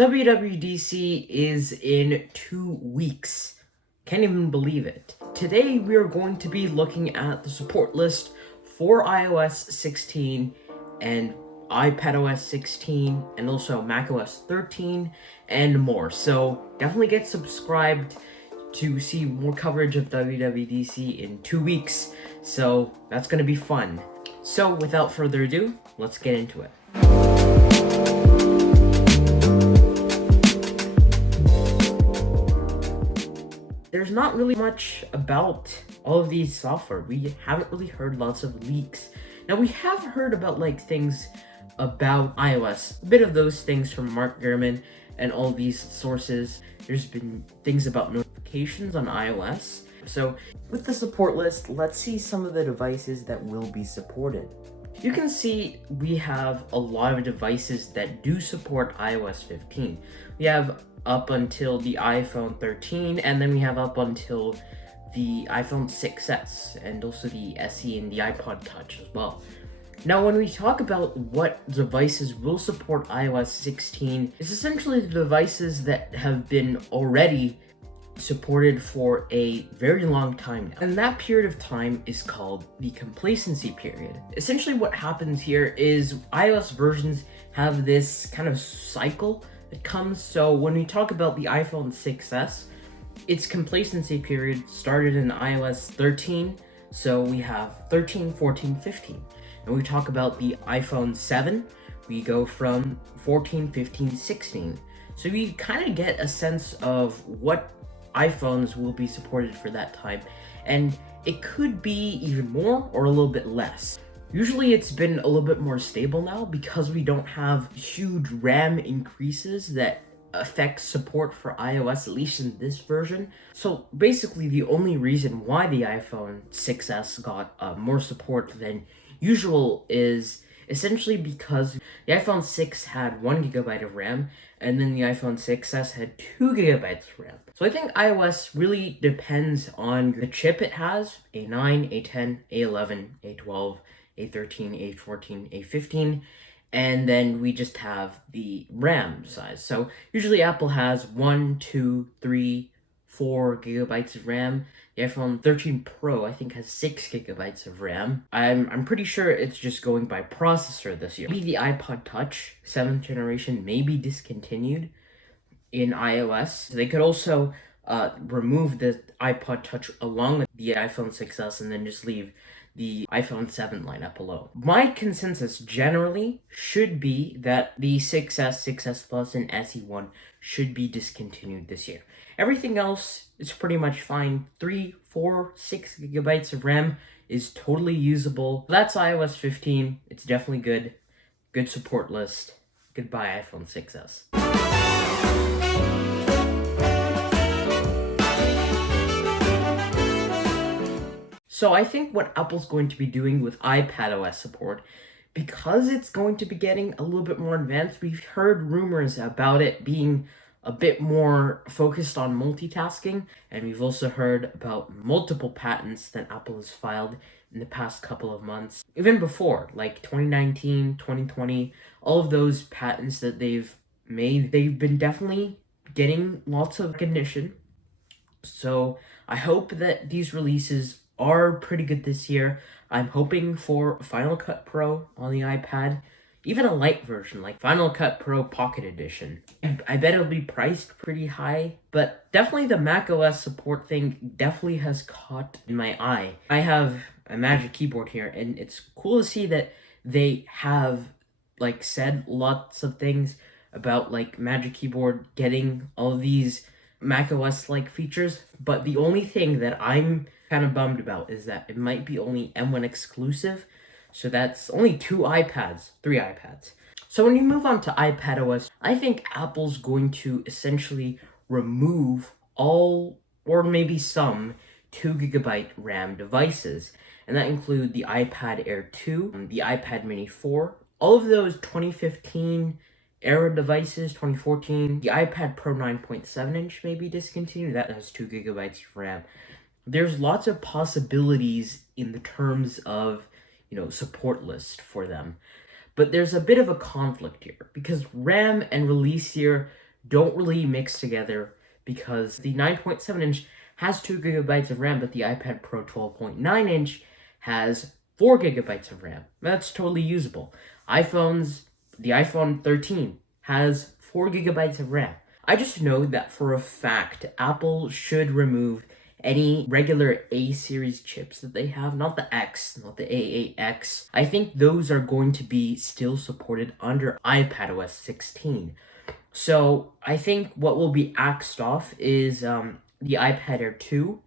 WWDC is in 2 weeks. Can't even believe it. Today we are going to be looking at the support list for iOS 16 and iPadOS 16 and also macOS 13 and more. So definitely get subscribed to see more coverage of WWDC in 2 weeks. So that's going to be fun. So without further ado, let's get into it. There's not really much about all of these software. We haven't really heard lots of leaks. Now we have heard about things about iOS, a bit of those things from Mark Gurman and all these sources. There's been things about notifications on iOS. So with the support list, let's see some of the devices that will be supported. You can see we have a lot of devices that do support iOS 15. We have up until the iPhone 13, and then we have up until the iPhone 6s, and also the SE and the iPod Touch as well. Now, when we talk about what devices will support iOS 16, it's essentially the devices that have been already supported for a very long time now. And that period of time is called the complacency period. Essentially what happens here is iOS versions have this kind of cycle that comes. So when we talk about the iPhone 6s, its complacency period started in iOS 13. So we have 13, 14, 15. And we talk about the iPhone 7, we go from 14, 15, 16. So we kind of get a sense of what iPhones will be supported for that time, and it could be even more or a little bit less. Usually it's been a little bit more stable now because we don't have huge RAM increases that affect support for iOS, at least in this version. So basically the only reason why the iPhone 6s got more support than usual is essentially because the iPhone 6 had 1GB of RAM, and then the iPhone 6s had 2GB of RAM. So I think iOS really depends on the chip it has, A9, A10, A11, A12, A13, A14, A15, and then we just have the RAM size. So usually Apple has 1, 2, 3, 4GB of RAM. The iPhone 13 Pro, I think, has 6GB of RAM. I'm pretty sure it's just going by processor this year. Maybe the iPod Touch 7th generation may be discontinued in iOS. They could also remove the iPod Touch along with the iPhone 6s and then just leave the iPhone 7 lineup alone. My consensus generally should be that the 6s, 6s Plus, and SE1 should be discontinued this year. Everything else is pretty much fine. 3, 4, 6GB of RAM is totally usable. That's iOS 15. It's definitely good. Good support list. Goodbye, iPhone 6s. So I think what Apple's going to be doing with iPadOS support, because it's going to be getting a little bit more advanced, we've heard rumors about it being a bit more focused on multitasking, and we've also heard about multiple patents that Apple has filed in the past couple of months. Even before, like 2019, 2020, all of those patents that they've made, they've been definitely getting lots of recognition. So I hope that these releases are pretty good this year. I'm hoping for Final Cut Pro on the iPad, even a light version like Final Cut Pro Pocket Edition. I bet it'll be priced pretty high, but definitely the macOS support thing definitely has caught my eye. I have a Magic Keyboard here, and it's cool to see that they have said lots of things about Magic Keyboard getting all of these macOS features, but the only thing that I'm kind of bummed about is that it might be only M1 exclusive, so that's only 3 iPads. So when you move on to iPadOS, I think Apple's going to essentially remove all, or maybe some, 2GB RAM devices, and that include the iPad Air 2, the iPad Mini 4, all of those 2015 era devices, 2014, the iPad Pro 9.7 inch may be discontinued, that has 2GB of RAM. There's lots of possibilities in the terms of, support list for them. But there's a bit of a conflict here because RAM and release year don't really mix together because the 9.7-inch has 2 gigabytes of RAM, but the iPad Pro 12.9-inch has 4 gigabytes of RAM. That's totally usable. The iPhone 13 has 4 gigabytes of RAM. I just know that for a fact, Apple should remove any regular A series chips that they have, not the X, not the A8X. I think those are going to be still supported under iPadOS 16. So I think what will be axed off is the iPad Air 2,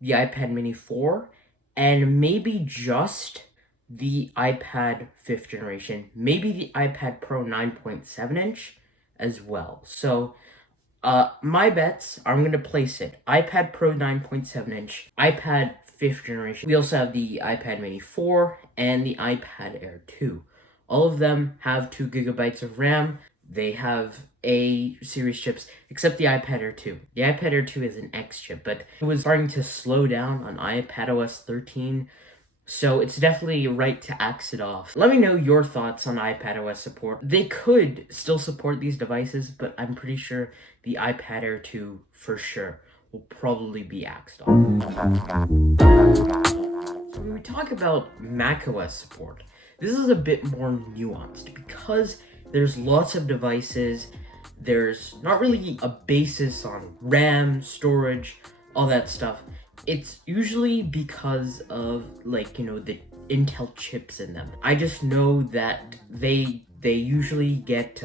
the iPad Mini 4, and maybe just the iPad 5th generation, maybe the iPad Pro 9.7-inch as well. So my bets, I'm going to place it iPad Pro 9.7-inch, iPad 5th generation. We also have the iPad Mini 4 and the iPad Air 2. All of them have 2 gigabytes of RAM. They have A series chips, except the iPad Air 2. The iPad Air 2 is an X chip, but it was starting to slow down on iPadOS 13. So it's definitely right to axe it off. Let me know your thoughts on iPadOS support. They could still support these devices, but I'm pretty sure the iPad Air 2 for sure will probably be axed off. So when we talk about macOS support, this is a bit more nuanced because there's lots of devices. There's not really a basis on RAM, storage, all that stuff. It's usually because of the Intel chips in them. I just know that they usually get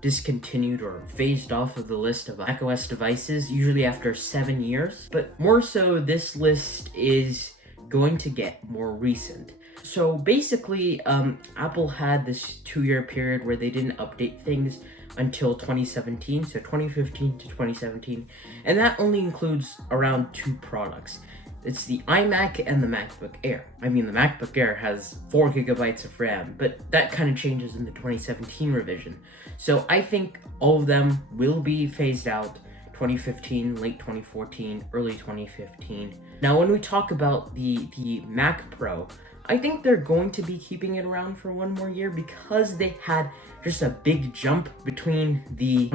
discontinued or phased off of the list of macOS devices, usually after 7 years. But more so, this list is going to get more recent. So basically, Apple had this 2-year period where they didn't update things until 2017, so 2015 to 2017, and that only includes around 2 products. It's the iMac and the MacBook Air. I mean, the MacBook Air has 4 gigabytes of RAM, but that kind of changes in the 2017 revision. So I think all of them will be phased out 2015, late 2014, early 2015. Now, when we talk about the Mac Pro, I think they're going to be keeping it around for 1 more year because they had just a big jump between the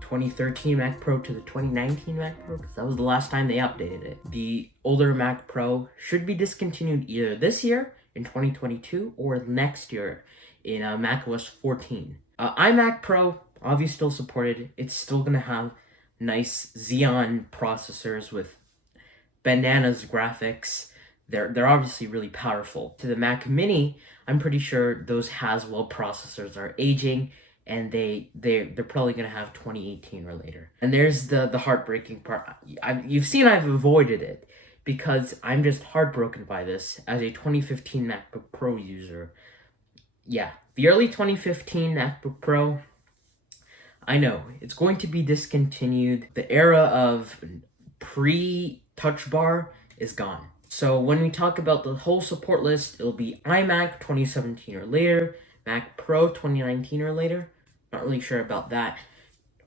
2013 Mac Pro to the 2019 Mac Pro, because that was the last time they updated it. The older Mac Pro should be discontinued either this year in 2022 or next year in macOS 14. iMac Pro, obviously still supported. It's still going to have nice Xeon processors with bananas graphics. They're obviously really powerful. To the Mac Mini, I'm pretty sure those Haswell processors are aging, and they're probably gonna have 2018 or later. And there's the heartbreaking part. You've seen I've avoided it because I'm just heartbroken by this as a 2015 MacBook Pro user. Yeah, the early 2015 MacBook Pro, I know it's going to be discontinued. The era of pre-Touch Bar is gone. So when we talk about the whole support list, it'll be iMac 2017 or later, Mac Pro 2019 or later. Not really sure about that.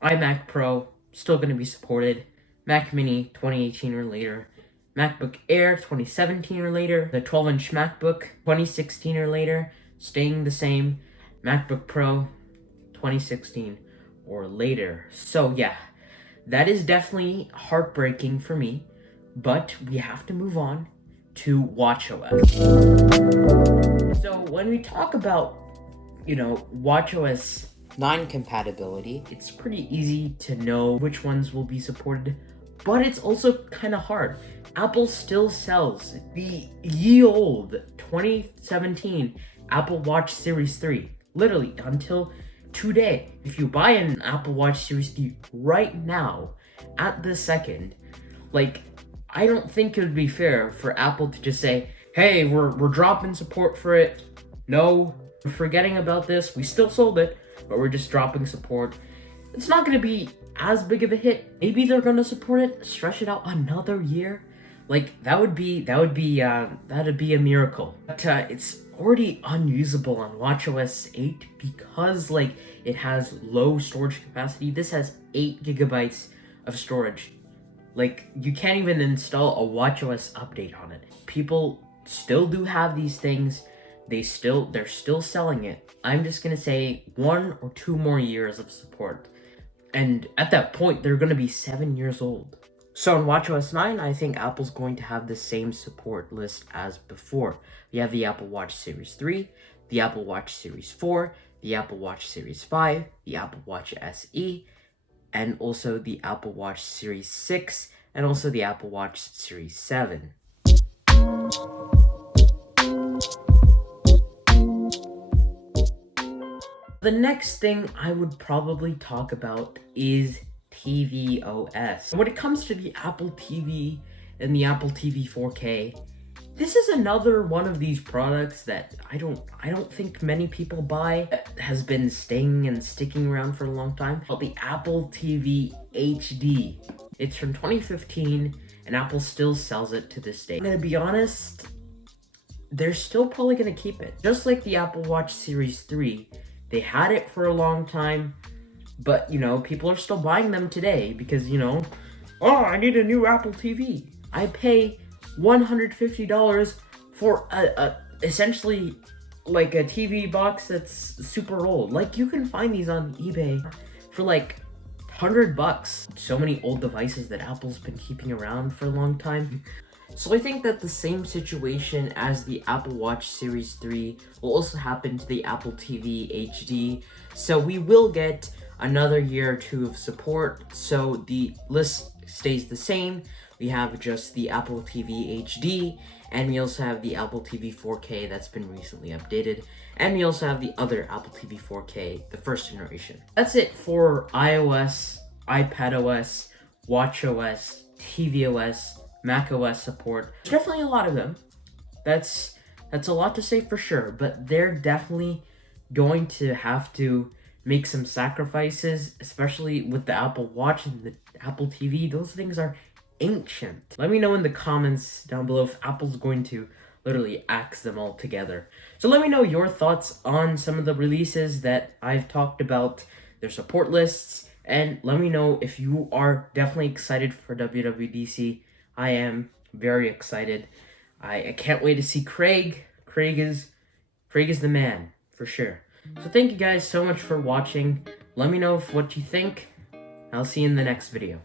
iMac Pro, still going to be supported. Mac Mini 2018 or later. MacBook Air 2017 or later. The 12-inch MacBook 2016 or later, staying the same. MacBook Pro 2016 or later. So yeah, that is definitely heartbreaking for me. But we have to move on to watchOS. So when we talk about, watchOS non-compatibility, it's pretty easy to know which ones will be supported, but it's also kind of hard. Apple still sells the ye old 2017 Apple Watch Series 3, literally until today. If you buy an Apple Watch Series 3 right now, at this second, I don't think it would be fair for Apple to just say, hey, we're dropping support for it. No, we're forgetting about this. We still sold it, but we're just dropping support. It's not going to be as big of a hit. Maybe they're going to support it, stretch it out another year. That'd be a miracle. But it's already unusable on watchOS 8 because it has low storage capacity. This has 8 gigabytes of storage. You can't even install a watchOS update on it. People still do have these things. They're still selling it. I'm just gonna say 1 or 2 more years of support. And at that point, they're going to be 7 years old. So in watchOS 9, I think Apple's going to have the same support list as before. We have the Apple Watch Series 3, the Apple Watch Series 4, the Apple Watch Series 5, the Apple Watch SE, and also the Apple Watch Series 6, and also the Apple Watch Series 7. The next thing I would probably talk about is tvOS. When it comes to the Apple TV and the Apple TV 4K, this is another one of these products that I don't think many people buy. It has been staying and sticking around for a long time. Called the Apple TV HD. It's from 2015 and Apple still sells it to this day. I'm gonna be honest, they're still probably gonna keep it. Just like the Apple Watch Series 3, they had it for a long time, but people are still buying them today because oh, I need a new Apple TV. I pay $150 for a essentially like a TV box that's super old. Like, you can find these on eBay for like $100. So many old devices that Apple's been keeping around for a long time. So I think that the same situation as the Apple Watch Series 3 will also happen to the Apple TV HD. So we will get another year or two of support. So the list stays the same. We have just the Apple TV HD, and we also have the Apple TV 4K that's been recently updated. And we also have the other Apple TV 4K, the first generation. That's it for iOS, iPadOS, watchOS, tvOS, macOS support. There's definitely a lot of them. That's a lot to say for sure, but they're definitely going to have to make some sacrifices, especially with the Apple Watch and the Apple TV. Those things are ancient. Let me know in the comments down below if Apple's going to literally axe them all together. So let me know your thoughts on some of the releases that I've talked about, their support lists, and let me know if you are definitely excited for WWDC. I am very excited. I can't wait to see Craig. Craig is the man, for sure. So thank you guys so much for watching. Let me know what you think. I'll see you in the next video.